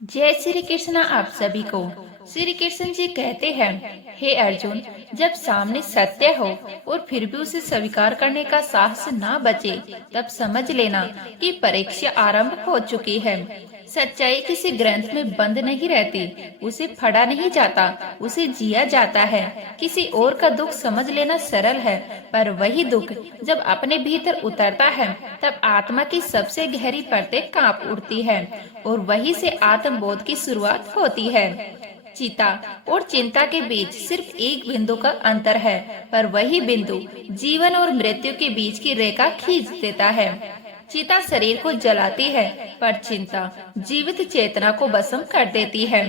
जय श्री कृष्ण आप सभी को। श्री कृष्ण जी कहते हैं, हे अर्जुन, जब सामने सत्य हो और फिर भी उसे स्वीकार करने का साहस ना बचे, तब समझ लेना कि परीक्षा आरंभ हो चुकी है। सच्चाई किसी ग्रंथ में बंद नहीं रहती, उसे पढ़ा नहीं जाता, उसे जिया जाता है। किसी और का दुख समझ लेना सरल है, पर वही दुख जब अपने भीतर उतरता है, तब आत्मा की सबसे गहरी परतें कांप उठती है और वही से आत्मबोध की शुरुआत होती है। चिता और चिंता के बीच सिर्फ एक बिंदु का अंतर है, पर वही बिंदु जीवन और मृत्यु के बीच की रेखा खींच देता है। चिता शरीर को जलाती है, पर चिंता जीवित चेतना को भस्म कर देती है।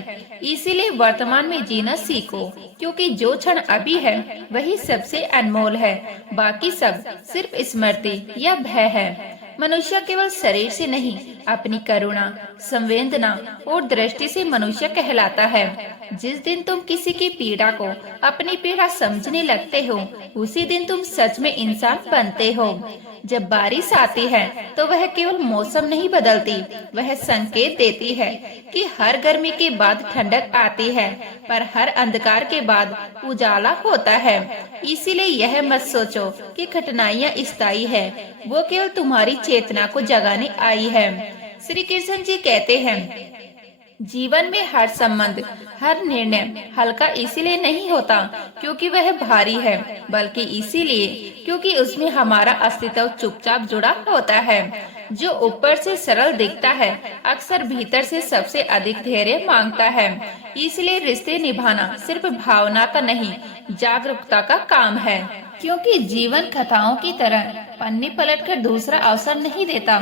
इसीलिए वर्तमान में जीना सीखो, क्योंकि जो क्षण अभी है वही सबसे अनमोल है। बाकी सब सिर्फ स्मृति या भय है। मनुष्य केवल शरीर से नहीं, अपनी करुणा, संवेदना और दृष्टि से मनुष्य कहलाता है। जिस दिन तुम किसी की पीड़ा को अपनी पीड़ा समझने लगते हो, उसी दिन तुम सच में इंसान बनते हो। जब बारिश आती है तो वह केवल मौसम नहीं बदलती, वह संकेत देती है कि हर गर्मी के बाद ठंडक आती है, पर हर अंधकार के बाद उजाला होता है। इसीलिए यह मत सोचो कि कठिनाइयाँ स्थायी है, वो केवल तुम्हारी चेतना को जगाने आई है। श्री कृष्ण जी कहते हैं, जीवन में हर संबंध, हर निर्णय हल्का इसीलिए नहीं होता क्योंकि वह भारी है, बल्कि इसीलिए क्योंकि उसमें हमारा अस्तित्व चुपचाप जुड़ा होता है। जो ऊपर से सरल दिखता है, अक्सर भीतर से सबसे अधिक धैर्य मांगता है। इसलिए रिश्ते निभाना सिर्फ भावना का नहीं, जागरूकता का काम है। क्योंकि जीवन कथाओं की तरह पन्नी पलटकर दूसरा अवसर नहीं देता।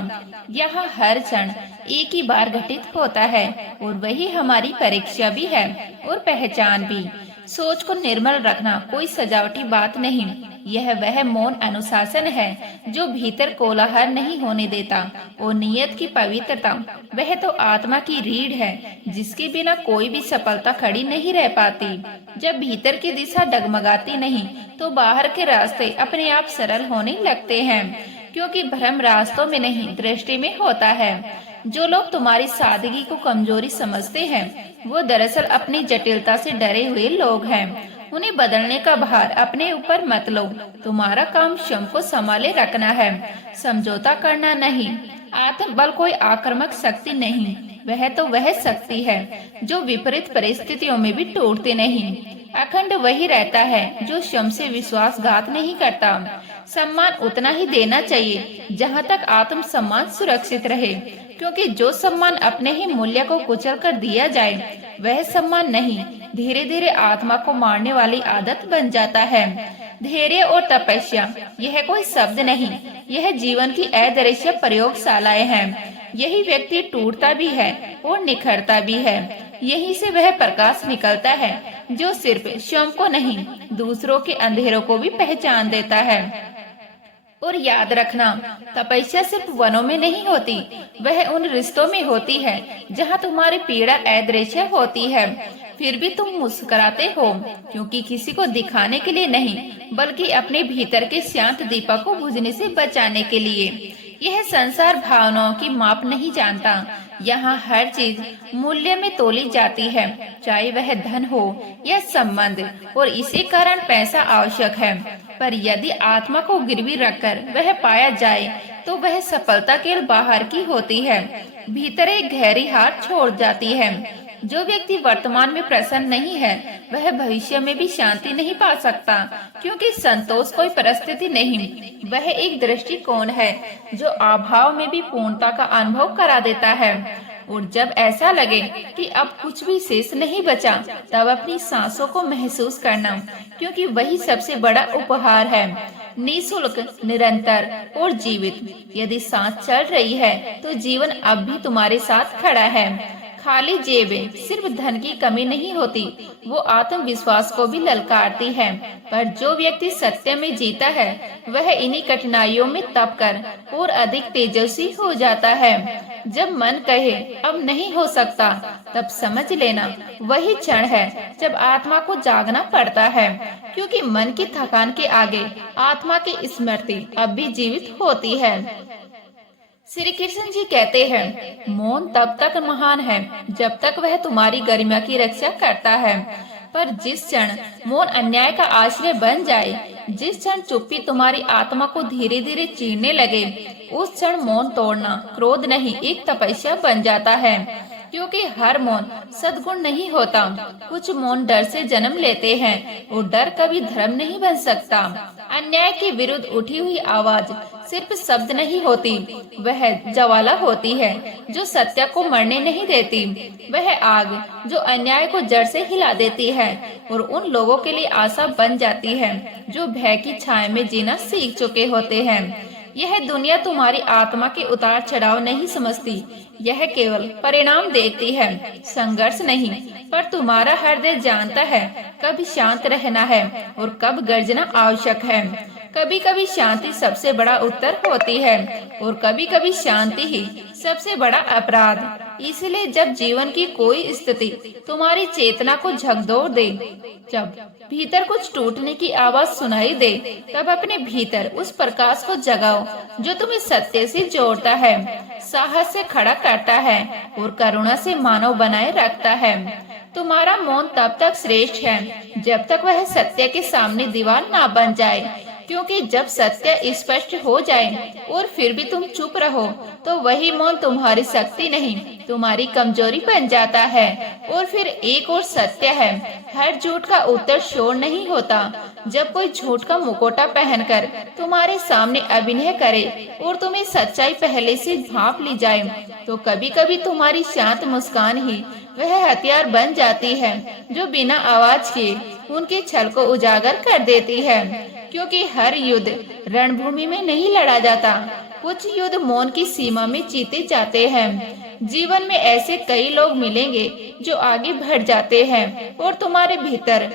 यहाँ हर क्षण एक ही बार घटित होता है और वही हमारी परीक्षा भी है और पहचान भी। सोच को निर्मल रखना कोई सजावटी बात नहीं, यह वह मौन अनुशासन है जो भीतर कोलाहल नहीं होने देता। और नियत की पवित्रता, वह तो आत्मा की रीढ़ है जिसके बिना कोई भी सफलता खड़ी नहीं रह पाती। जब भीतर की दिशा डगमगाती नहीं, तो बाहर के रास्ते अपने आप सरल होने लगते हैं, क्योंकि भ्रम रास्तों में नहीं, दृष्टि में होता है। जो लोग तुम्हारी सादगी को कमजोरी समझते हैं, वो दरअसल अपनी जटिलता से डरे हुए लोग हैं। उन्हें बदलने का भार अपने ऊपर मत लो। तुम्हारा काम स्वयं को संभाले रखना है, समझौता करना नहीं। आत्म बल कोई आक्रामक शक्ति नहीं, वह तो वह शक्ति है जो विपरीत परिस्थितियों में भी टूटती नहीं। अखंड वही रहता है जो स्वयं से विश्वासघात नहीं करता। सम्मान उतना ही देना चाहिए जहाँ तक आत्म सम्मान सुरक्षित रहे, क्योंकि जो सम्मान अपने ही मूल्य को कुचल कर दिया जाए, वह सम्मान नहीं, धीरे धीरे आत्मा को मारने वाली आदत बन जाता है। धैर्य और तपस्या, यह कोई शब्द नहीं, यह जीवन की अदृश्य प्रयोगशालाएं हैं। यही व्यक्ति टूटता भी है और निखरता भी है। यहीं से वह प्रकाश निकलता है जो सिर्फ स्वयं को नहीं, दूसरों के अंधेरों को भी पहचान देता है। और याद रखना, तपस्या सिर्फ वनों में नहीं होती, वह उन रिश्तों में होती है जहाँ तुम्हारी पीड़ा अदृश्य होती है, फिर भी तुम मुस्कुराते हो, क्योंकि किसी को दिखाने के लिए नहीं, बल्कि अपने भीतर के शांत दीपक को बुझने से बचाने के लिए। यह संसार भावनाओं की माप नहीं जानता। यहाँ हर चीज मूल्य में तोली जाती है, चाहे वह धन हो या संबंध, और इसी कारण पैसा आवश्यक है। पर यदि आत्मा को गिरवी रखकर वह पाया जाए, तो वह सफलता केवल बाहर की होती है, भीतर एक गहरी हार छोड़ जाती है। जो व्यक्ति वर्तमान में प्रसन्न नहीं है, वह भविष्य में भी शांति नहीं पा सकता, क्योंकि संतोष कोई परिस्थिति नहीं, वह एक दृष्टिकोण है जो अभाव में भी पूर्णता का अनुभव करा देता है। और जब ऐसा लगे कि अब कुछ भी शेष नहीं बचा, तब अपनी सांसों को महसूस करना, क्योंकि वही सबसे बड़ा उपहार है, निःशुल्क, निरंतर और जीवित। यदि सांस चल रही है, तो जीवन अब भी तुम्हारे साथ खड़ा है। खाली जेबें सिर्फ धन की कमी नहीं होती, वो आत्मविश्वास को भी ललकारती है। पर जो व्यक्ति सत्य में जीता है, वह इन्हीं कठिनाइयों में तप कर और अधिक तेजस्वी हो जाता है। जब मन कहे अब नहीं हो सकता, तब समझ लेना वही क्षण है जब आत्मा को जागना पड़ता है, क्योंकि मन की थकान के आगे आत्मा की स्मृति अब भी जीवित होती है। श्री कृष्ण जी कहते हैं, मौन तब तक महान है जब तक वह तुम्हारी गरिमा की रक्षा करता है, पर जिस क्षण मौन अन्याय का आश्रय बन जाए, जिस क्षण चुप्पी तुम्हारी आत्मा को धीरे धीरे चीरने लगे, उस क्षण मौन तोड़ना क्रोध नहीं एक तपस्या बन जाता है। क्योंकि हर मौन सद्गुण नहीं होता। कुछ मौन डर से जन्म लेते हैं और डर कभी धर्म नहीं बन सकता। अन्याय के विरुद्ध उठी हुई आवाज सिर्फ शब्द नहीं होती, वह ज्वाला होती है जो सत्य को मरने नहीं देती। वह आग जो अन्याय को जड़ से हिला देती है और उन लोगों के लिए आशा बन जाती है जो भय की छाया में जीना सीख चुके होते हैं। यह दुनिया तुम्हारी आत्मा के उतार चढ़ाव नहीं समझती, यह केवल परिणाम देखती है, संघर्ष नहीं। पर तुम्हारा हृदय जानता है कब शांत रहना है और कब गर्जना आवश्यक है। कभी कभी शांति सबसे बड़ा उत्तर होती है और कभी कभी शांति ही सबसे बड़ा अपराध। इसलिए जब जीवन की कोई स्थिति तुम्हारी चेतना को झकझोर दे, जब भीतर कुछ टूटने की आवाज सुनाई दे, तब अपने भीतर उस प्रकाश को जगाओ जो तुम्हें सत्य से जोड़ता है, साहस से खड़ा करता है और करुणा से मानव बनाए रखता है। तुम्हारा मौन तब तक श्रेष्ठ है जब तक वह सत्य के सामने दीवार ना बन जाए। क्योंकि जब सत्य स्पष्ट हो जाए और फिर भी तुम चुप रहो, तो वही मौन तुम्हारी शक्ति नहीं, तुम्हारी कमजोरी बन जाता है। और फिर एक और सत्य है, हर झूठ का उत्तर शोर नहीं होता। जब कोई झूठ का मुखौटा पहनकर तुम्हारे सामने अभिनय करे और तुम्हें सच्चाई पहले से भांप ली जाए, तो कभी कभी तुम्हारी शांत मुस्कान ही वह हथियार बन जाती है जो बिना आवाज किए उनके छल को उजागर कर देती है। क्योंकि हर युद्ध रणभूमि में नहीं लड़ा जाता, कुछ युद्ध मौन की सीमा में जीते जाते हैं। जीवन में ऐसे कई लोग मिलेंगे जो आगे बढ़ जाते हैं और तुम्हारे भीतर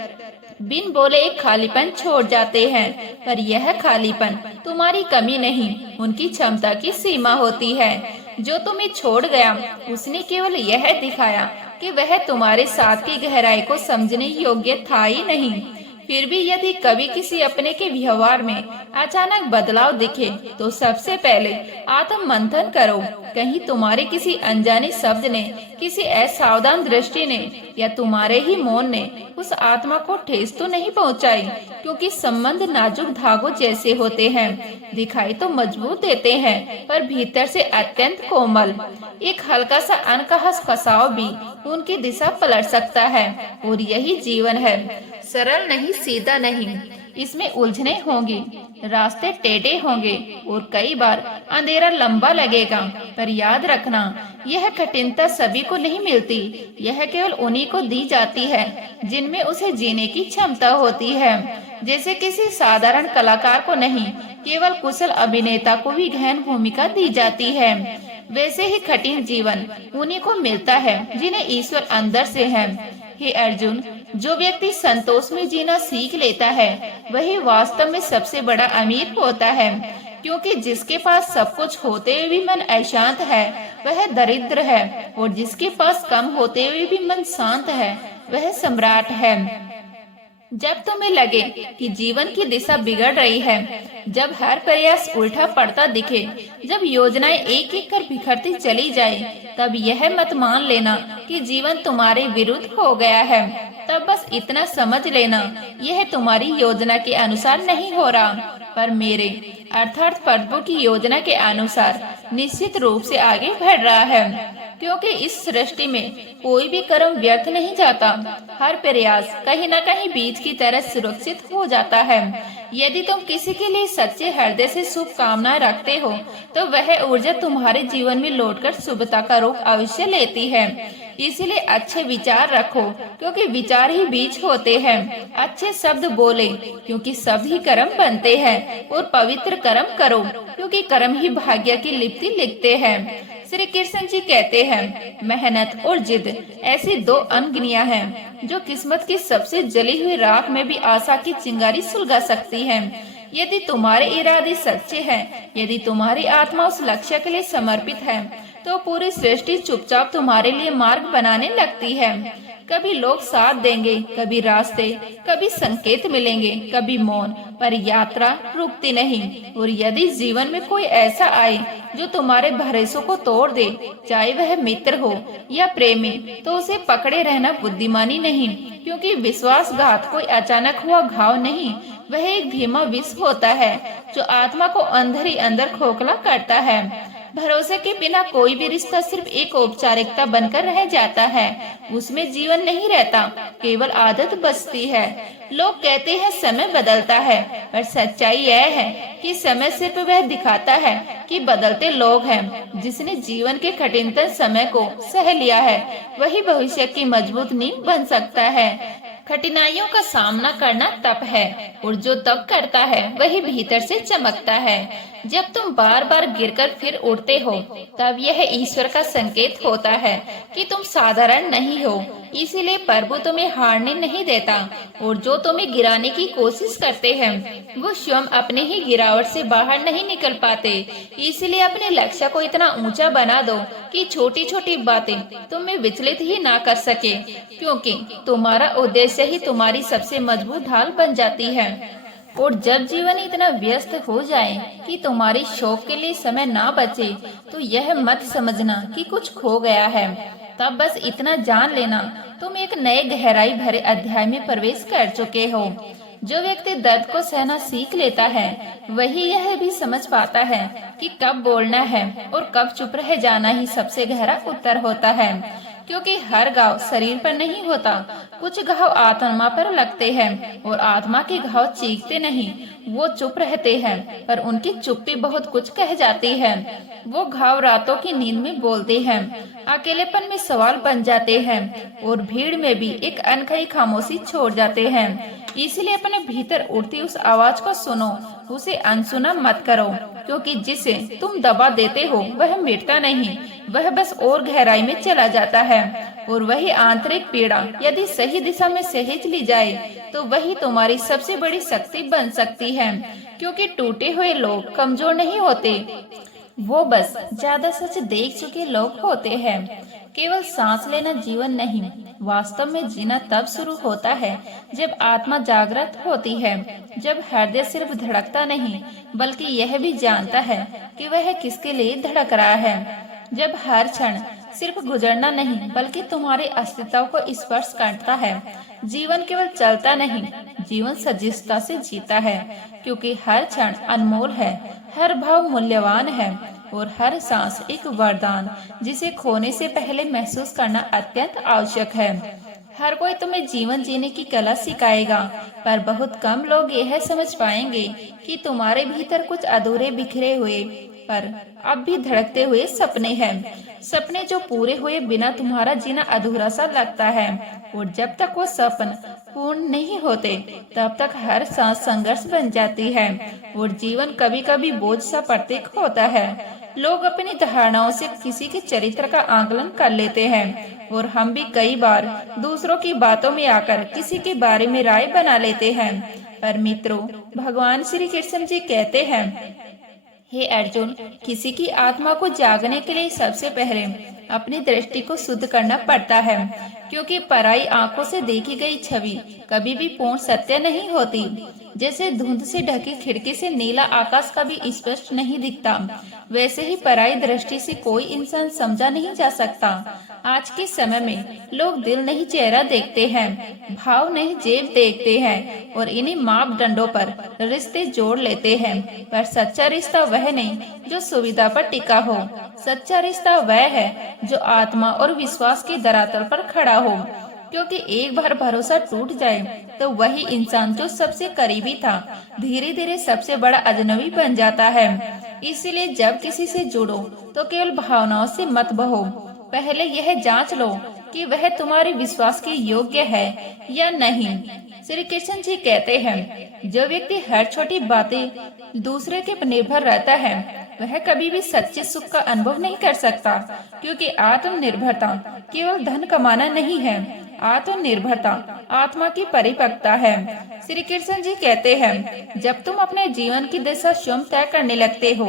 बिन बोले एक खालीपन छोड़ जाते हैं। पर यह खालीपन तुम्हारी कमी नहीं, उनकी क्षमता की सीमा होती है। जो तुम्हें छोड़ गया उसने केवल यह दिखाया कि वह तुम्हारे साथ की गहराई को समझने योग्य था ही नहीं। फिर भी यदि कभी किसी अपने के व्यवहार में अचानक बदलाव दिखे, तो सबसे पहले आत्म मंथन करो। कहीं तुम्हारे किसी अनजाने शब्द ने, किसी असावधान दृष्टि ने या तुम्हारे ही मौन ने उस आत्मा को ठेस तो नहीं पहुंचाई। क्योंकि संबंध नाजुक धागों जैसे होते हैं, दिखाई तो मजबूत देते हैं पर भीतर से अत्यंत कोमल। एक हल्का सा अनकहा खसाव भी उनकी दिशा पलट सकता है। और यही जीवन है, सरल नहीं, सीधा नहीं, इसमें उलझने होंगी, रास्ते टेढ़े होंगे और कई बार अंधेरा लंबा लगेगा। पर याद रखना, यह कठिनता सभी को नहीं मिलती, यह केवल उन्हीं को दी जाती है जिनमें उसे जीने की क्षमता होती है। जैसे किसी साधारण कलाकार को नहीं, केवल कुशल अभिनेता को भी गहन भूमिका दी जाती है, वैसे ही कठिन जीवन उन्हीं को मिलता है जिन्हें ईश्वर अंदर से है। हे अर्जुन, जो व्यक्ति संतोष में जीना सीख लेता है वही वास्तव में सबसे बड़ा अमीर होता है। क्योंकि जिसके पास सब कुछ होते हुए भी मन अशांत है वह दरिद्र है, और जिसके पास कम होते हुए भी मन शांत है वह सम्राट है। जब तुम्हें लगे कि जीवन की दिशा बिगड़ रही है, जब हर प्रयास उल्टा पड़ता दिखे, जब योजनाएं एक एक कर बिखरती चली जाए, तब यह मत मान लेना कि जीवन तुम्हारे विरुद्ध हो गया है। तब बस इतना समझ लेना, यह तुम्हारी योजना के अनुसार नहीं हो रहा, पर मेरे अर्थात प्रभु की योजना के अनुसार निश्चित रूप से आगे बढ़ रहा है। क्योंकि इस सृष्टि में कोई भी कर्म व्यर्थ नहीं जाता, हर प्रयास कहीं न कहीं बीज की तरह सुरक्षित हो जाता है। यदि तुम किसी के लिए सच्चे हृदय से शुभकामनाएं रखते हो, तो वह ऊर्जा तुम्हारे जीवन में लौटकर शुभता का रूप अवश्य लेती है। इसलिए अच्छे विचार रखो, क्योंकि विचार ही बीज होते हैं। अच्छे शब्द बोले, क्योंकि सब ही कर्म बनते हैं। और पवित्र कर्म करो, क्योंकि कर्म ही भाग्य की लिपि लिखते हैं। श्री कृष्ण जी कहते हैं, मेहनत और जिद ऐसी दो अनगिनियां हैं जो किस्मत की सबसे जली हुई राख में भी आशा की चिंगारी सुलगा सकती हैं। यदि तुम्हारे इरादे सच्चे हैं, यदि तुम्हारी आत्मा उस लक्ष्य के लिए समर्पित है, तो पूरी सृष्टि चुपचाप तुम्हारे लिए मार्ग बनाने लगती है। कभी लोग साथ देंगे, कभी रास्ते, कभी संकेत मिलेंगे, कभी मौन, पर यात्रा रुकती नहीं। और यदि जीवन में कोई ऐसा आए जो तुम्हारे भरोसों को तोड़ दे, चाहे वह मित्र हो या प्रेमी, तो उसे पकड़े रहना बुद्धिमानी नहीं, क्योंकि विश्वासघात कोई अचानक हुआ घाव नहीं, वह एक धीमा विष होता है जो आत्मा को अंदर ही अंदर खोखला करता है। भरोसे के बिना कोई भी रिश्ता सिर्फ एक औपचारिकता बनकर रह जाता है, उसमें जीवन नहीं रहता, केवल आदत बचती है। लोग कहते हैं समय बदलता है, पर सच्चाई यह है कि समय सिर्फ वह दिखाता है कि बदलते लोग हैं। जिसने जीवन के कठिनतम समय को सह लिया है, वही भविष्य की मजबूत नींव बन सकता है। कठिनाइयों का सामना करना तप है, और जो तप करता है वही भीतर से चमकता है। जब तुम बार बार गिरकर फिर उठते हो, तब यह ईश्वर का संकेत होता है कि तुम साधारण नहीं हो। इसीलिए प्रभु तुम्हें हारने नहीं देता, और जो तुम्हें गिराने की कोशिश करते हैं वो स्वयं अपने ही गिरावट से बाहर नहीं निकल पाते। इसलिए अपने लक्ष्य को इतना ऊंचा बना दो कि छोटी छोटी बातें तुम्हें विचलित ही ना कर सके, क्योंकि तुम्हारा उद्देश्य ही तुम्हारी सबसे मजबूत ढाल बन जाती है। और जब जीवन इतना व्यस्त हो जाए कि तुम्हारी शौक के लिए समय ना बचे, तो यह मत समझना कि कुछ खो गया है। तब बस इतना जान लेना, तुम एक नए गहराई भरे अध्याय में प्रवेश कर चुके हो। जो व्यक्ति दर्द को सहना सीख लेता है, वही यह भी समझ पाता है कि कब बोलना है और कब चुप रह जाना ही सबसे गहरा उत्तर होता है। क्योंकि हर घाव शरीर पर नहीं होता, कुछ घाव आत्मा पर लगते हैं, और आत्मा के घाव चीखते नहीं, वो चुप रहते हैं, पर उनकी चुप्पी बहुत कुछ कह जाती है। वो घाव रातों की नींद में बोलते हैं, अकेलेपन में सवाल बन जाते हैं, और भीड़ में भी एक अनकही खामोशी छोड़ जाते हैं। इसलिए अपने भीतर उठती उस आवाज को सुनो, उसे अनसुना मत करो, क्योंकि जिसे तुम दबा देते हो वह मिटता नहीं, वह बस और गहराई में चला जाता है। और वही आंतरिक पीड़ा यदि सही दिशा में सहेज ली जाए, तो वही तुम्हारी सबसे बड़ी शक्ति बन सकती है। क्योंकि टूटे हुए लोग कमजोर नहीं होते, वो बस ज्यादा सच देख चुके लोग होते हैं। केवल सांस लेना जीवन नहीं, वास्तव में जीना तब शुरू होता है जब आत्मा जागृत होती है, जब हृदय सिर्फ धड़कता नहीं बल्कि यह भी जानता है कि वह किसके लिए धड़क रहा है, जब हर क्षण सिर्फ गुजरना नहीं बल्कि तुम्हारे अस्तित्व को स्पर्श करता है। जीवन केवल चलता नहीं, जीवन सजीवता से जीता है, क्योंकि हर क्षण अनमोल है, हर भाव मूल्यवान है, और हर सांस एक वरदान जिसे खोने से पहले महसूस करना अत्यंत आवश्यक है। हर कोई तुम्हें जीवन जीने की कला सिखाएगा, पर बहुत कम लोग यह समझ पाएंगे कि तुम्हारे भीतर कुछ अधूरे बिखरे हुए पर अब भी धड़कते हुए सपने हैं। सपने जो पूरे हुए बिना तुम्हारा जीना अधूरा सा लगता है, और जब तक वो सपन पूर्ण नहीं होते तब तक हर सांस संघर्ष बन जाती है, और जीवन कभी कभी बोझ सा प्रतीक होता है। लोग अपनी धारणाओं से किसी के चरित्र का आकलन कर लेते हैं, और हम भी कई बार दूसरों की बातों में आकर किसी के बारे में राय बना लेते हैं। पर मित्रों, भगवान श्री कृष्ण जी कहते हैं, हे अर्जुन, किसी की आत्मा को जागने के लिए सबसे पहले अपनी दृष्टि को शुद्ध करना पड़ता है, क्योंकि पराई आंखों से देखी गई छवि कभी भी पूर्ण सत्य नहीं होती। जैसे धुंध से ढकी खिड़की से नीला आकाश कभी स्पष्ट नहीं दिखता, वैसे ही पराई दृष्टि से कोई इंसान समझा नहीं जा सकता। आज के समय में लोग दिल नहीं चेहरा देखते हैं, भाव नहीं जेब देखते हैं, और इन्हीं मापदंडों पर रिश्ते जोड़ लेते हैं। पर सच्चा रिश्ता वह नहीं जो सुविधा पर टिका हो, सच्चा रिश्ता वह है जो आत्मा और विश्वास की धरातल पर खड़ा हो। क्योंकि एक बार भरोसा टूट जाए तो वही इंसान जो सबसे करीबी था धीरे धीरे सबसे बड़ा अजनबी बन जाता है। इसीलिए जब किसी से जुड़ो तो केवल भावनाओं से मत बहो, पहले यह जांच लो कि वह तुम्हारे विश्वास के योग्य है या नहीं। श्री कृष्ण जी कहते हैं, जो व्यक्ति हर छोटी बातें दूसरे के पर निर्भर रहता है वह कभी भी सच्चे सुख का अनुभव नहीं कर सकता, क्योंकि आत्मनिर्भरता केवल धन कमाना नहीं है, आत्मनिर्भरता आत्मा की परिपक्वता है। श्री कृष्ण जी कहते हैं, जब तुम अपने जीवन की दिशा स्वयं तय करने लगते हो,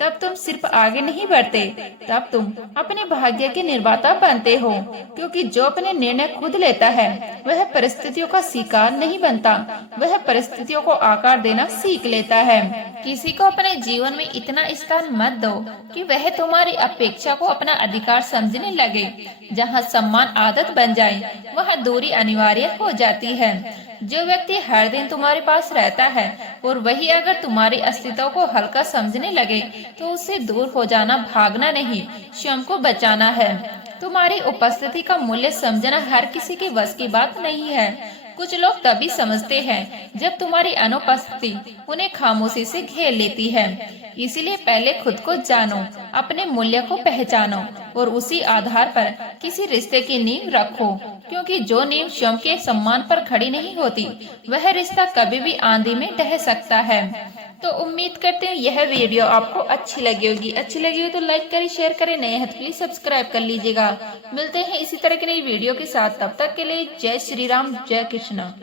तब तुम सिर्फ आगे नहीं बढ़ते, तब तुम अपने भाग्य के निर्माता बनते हो। क्योंकि जो अपने निर्णय खुद लेता है वह परिस्थितियों का शिकार नहीं बनता, वह परिस्थितियों को आकार देना सीख लेता है। किसी को अपने जीवन में इतना स्थान मत दो कि वह तुम्हारी अपेक्षा को अपना अधिकार समझने लगे। जहाँ सम्मान आदत बन जाए वहाँ दूरी अनिवार्य हो जाती है। जो व्यक्ति हर दिन तुम्हारे पास रहता है और वही अगर तुम्हारे अस्तित्व को हल्का समझने लगे तो उससे दूर हो जाना भागना नहीं, स्वयं को बचाना है। तुम्हारी उपस्थिति का मूल्य समझना हर किसी के बस की बात नहीं है। कुछ लोग तभी समझते हैं जब तुम्हारी अनुपस्थिति उन्हें खामोशी से घेर लेती है। इसीलिए पहले खुद को जानो, अपने मूल्य को पहचानो और उसी आधार पर किसी रिश्ते की नींव रखो। क्योंकि जो नींव स्वयं के सम्मान पर खड़ी नहीं होती, वह रिश्ता कभी भी आंधी में ढह सकता है। तो उम्मीद करते हैं यह वीडियो आपको अच्छी लगी होगी। अच्छी लगी हो तो लाइक करें, शेयर करें, नए हैं तो प्लीज सब्सक्राइब कर लीजिएगा। मिलते हैं इसी तरह की नई वीडियो के साथ, तब तक के लिए जय श्री राम, जय कृष्णा।